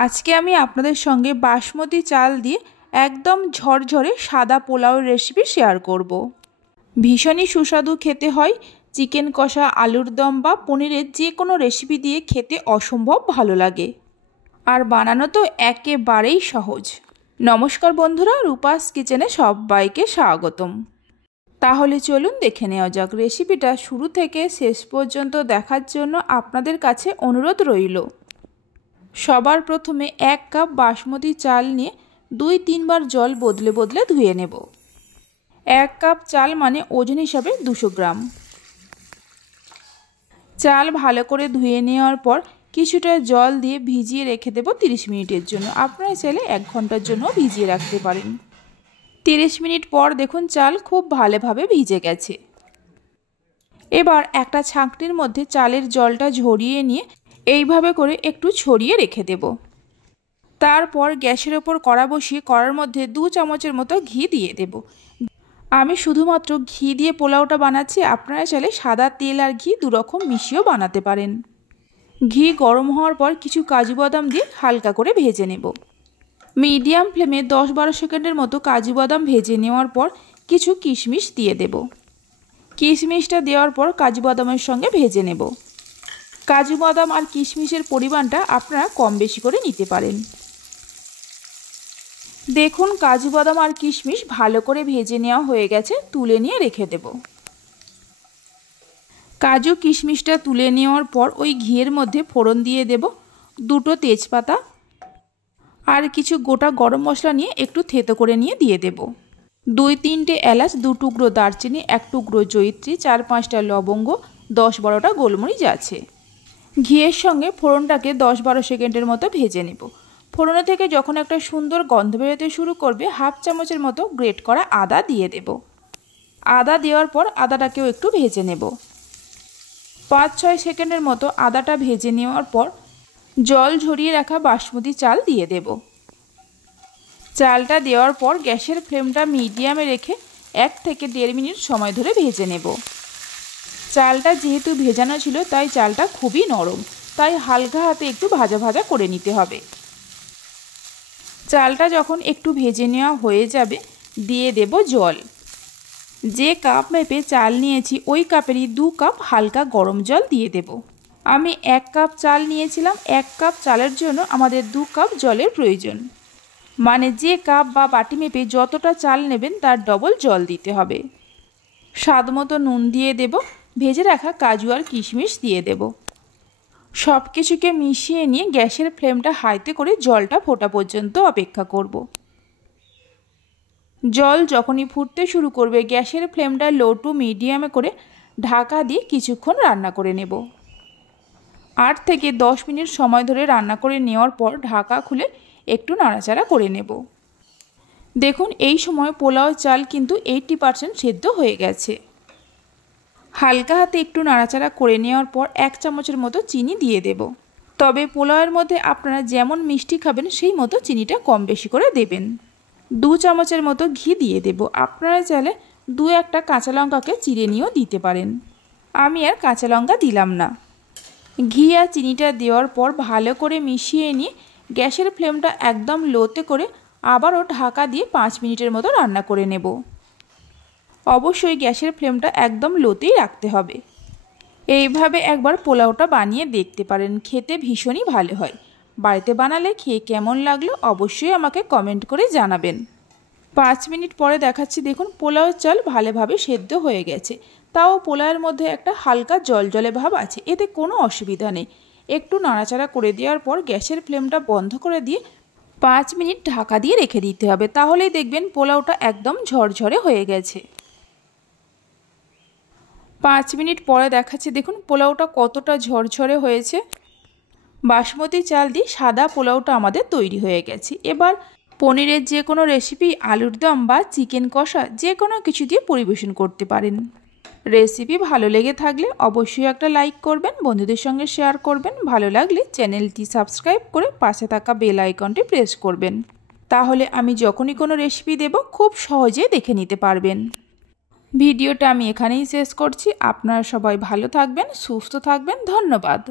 আজকে আমি আপনাদের সঙ্গে বাসমতি চাল দিয়ে একদম ঝরঝরে সাদা পোলাওয়ের রেসিপি শেয়ার করব। ভীষণই সুস্বাদু খেতে হয়। চিকেন কষা, আলুর দম বা পনিরের যে কোনো রেসিপি দিয়ে খেতে অসম্ভব ভালো লাগে, আর বানানো তো একেবারেই সহজ। নমস্কার বন্ধুরা, রূপাস কিচেনে সবাইকে স্বাগতম। তাহলে চলুন দেখে নেওয়া যাক রেসিপিটা। শুরু থেকে শেষ পর্যন্ত দেখার জন্য আপনাদের কাছে অনুরোধ রইল। সবার প্রথমে 1 কাপ বাসমতি চাল নিয়ে 2-3 বার জল বদলে বদলে ধুয়ে নেব। 1 কাপ চাল মানে ওজন হিসাবে 200 গ্রাম। চাল ভালো করে ধুয়ে নেওয়ার পর কিছুটা জল দিয়ে ভিজিয়ে রেখে দেব 30 মিনিটের জন্য। আপনারা চাইলে 1 ঘন্টার জন্য ভিজিয়ে রাখতে পারেন। 30 মিনিট পর দেখুন চাল খুব ভালোভাবে ভিজে গেছে। এবার একটা ছাঁকনির মধ্যে চালের জলটা ঝরিয়ে নিয়ে এইভাবে করে একটু ছড়িয়ে রেখে দেব। তারপর গ্যাসের ওপর কড়া বসিয়ে কড়ার মধ্যে 2 চামচের মতো ঘি দিয়ে দেব। আমি শুধুমাত্র ঘি দিয়ে পোলাওটা বানাচ্ছি, আপনারা চাইলে সাদা তেল আর ঘি দুরকম মিশিয়েও বানাতে পারেন। ঘি গরম হওয়ার পর কিছু কাজু বাদাম দিয়ে হালকা করে ভেজে নেব। মিডিয়াম ফ্লেমে 10-12 সেকেন্ডের মতো কাজু বাদাম ভেজে নেওয়ার পর কিছু কিশমিশ দিয়ে দেব। কিশমিশটা দেওয়ার পর কাজু বাদামের সঙ্গে ভেজে নেব। কাজু বাদাম আর কিশমিশের পরিমাণটা আপনারা কম বেশি করে নিতে পারেন। দেখুন কাজু বাদাম আর কিশমিশ ভালো করে ভেজে নেওয়া হয়ে গেছে, তুলে নিয়ে রেখে দেব। কাজু কিশমিশটা তুলে নেওয়ার পর ওই ঘিয়ের মধ্যে ফোড়ন দিয়ে দেব 2টো তেজপাতা আর কিছু গোটা গরম মশলা নিয়ে একটু থেতো করে নিয়ে দিয়ে দেব। 2-3টে এলাচ, 2 টুকরো দারচিনি, 1 টুকরো জয়িত্রী, 4-5টা লবঙ্গ, 10-12টা গোলমরিচ আছে। ঘিয়ের সঙ্গে ফোড়নটাকে 10-12 সেকেন্ডের মতো ভেজে নেব। ফোড়ন থেকে যখন একটা সুন্দর গন্ধ বেরোতে শুরু করবে, 1/2 চামচের মতো গ্রেট করা আদা দিয়ে দেব। আদা দেওয়ার পর আদাটাকেও একটু ভেজে নেব। 5-6 সেকেন্ডের মতো আদাটা ভেজে নেওয়ার পর জল ঝরিয়ে রাখা বাসমতি চাল দিয়ে দেব। চালটা দেওয়ার পর গ্যাসের ফ্লেমটা মিডিয়ামে রেখে 1 থেকে 1.5 মিনিট সময় ধরে ভেজে নেব। চালটা যেহেতু ভেজানো ছিল তাই চালটা খুবই নরম, তাই হালকা হাতে একটু ভাজা ভাজা করে নিতে হবে। চালটা যখন একটু ভেজে নেওয়া হয়ে যাবে, দিয়ে দেব জল। যে কাপ মেপে চাল নিয়েছি ওই কাপেরই 2 কাপ হালকা গরম জল দিয়ে দেব। আমি 1 কাপ চাল নিয়েছিলাম, 1 কাপ চালের জন্য আমাদের 2 কাপ জলের প্রয়োজন। মানে যে কাপ বা বাটি মেপে যতটা চাল নেবেন তার ডবল জল দিতে হবে। স্বাদ মতো নুন দিয়ে দেব। ভেজে রাখা কাজু আর কিশমিশ দিয়ে দেব। সব কিছুকে মিশিয়ে নিয়ে গ্যাসের ফ্লেমটা হাইতে করে জলটা ফোটা পর্যন্ত অপেক্ষা করব। জল যখনই ফুটতে শুরু করবে গ্যাসের ফ্লেমটা লো টু মিডিয়ামে করে ঢাকা দিয়ে কিছুক্ষণ রান্না করে নেব। 8 থেকে 10 মিনিট সময় ধরে রান্না করে নেওয়ার পর ঢাকা খুলে একটু নাড়াচাড়া করে নেব। দেখুন এই সময় পোলাও চাল কিন্তু 80% সেদ্ধ হয়ে গেছে। হালকা হাতে একটু নাড়াচাড়া করে নেওয়ার পর 1 চামচের মতো চিনি দিয়ে দেব। তবে পোলাওয়ের মধ্যে আপনারা যেমন মিষ্টি খাবেন সেই মতো চিনিটা কম বেশি করে দেবেন। 2 চামচের মতো ঘি দিয়ে দেব। আপনারা চাইলে 2-1টা কাঁচা লঙ্কাকে চিড়ে নিয়েও দিতে পারেন। আমি আর কাঁচা লঙ্কা দিলাম না। ঘি আর চিনিটা দেওয়ার পর ভালো করে মিশিয়ে নিয়ে গ্যাসের ফ্লেমটা একদম লোতে করে আবারও ঢাকা দিয়ে 5 মিনিটের মতো রান্না করে নেব। অবশ্যই গ্যাসের ফ্লেমটা একদম লোতেই রাখতে হবে। এইভাবে একবার পোলাওটা বানিয়ে দেখতে পারেন, খেতে ভীষণই ভালো হয়। বাড়িতে বানালে খেয়ে কেমন লাগলো অবশ্যই আমাকে কমেন্ট করে জানাবেন। 5 মিনিট পরে দেখাচ্ছি, দেখুন পোলাওর চাল ভালোভাবে সেদ্ধ হয়ে গেছে। তাও পোলাওয়ের মধ্যে একটা হালকা জলজলে ভাব আছে, এতে কোনো অসুবিধা নেই। একটু নাড়াচাড়া করে দেওয়ার পর গ্যাসের ফ্লেমটা বন্ধ করে দিয়ে 5 মিনিট ঢাকা দিয়ে রেখে দিতে হবে। তাহলেই দেখবেন পোলাওটা একদম ঝরঝরে হয়ে গেছে। 5 মিনিট পরে দেখাচ্ছি, দেখুন পোলাওটা কতটা ঝরঝরে হয়েছে। বাসমতি চাল দিয়ে সাদা পোলাওটা আমাদের তৈরি হয়ে গেছে। এবার পনিরের যে কোনো রেসিপি, আলুর দম বা চিকেন কষা যে কোনো কিছু দিয়ে পরিবেশন করতে পারেন। রেসিপি ভালো লেগে থাকলে অবশ্যই একটা লাইক করবেন, বন্ধুদের সঙ্গে শেয়ার করবেন। ভালো লাগলে চ্যানেলটি সাবস্ক্রাইব করে পাশে থাকা বেল আইকনটি প্রেস করবেন। তাহলে আমি যখনই কোনো রেসিপি দেব খুব সহজে দেখে নিতে পারবেন। ভিডিওটা আমি এখানেই শেষ করছি। আপনারা সবাই ভালো থাকবেন, সুস্থ থাকবেন। ধন্যবাদ।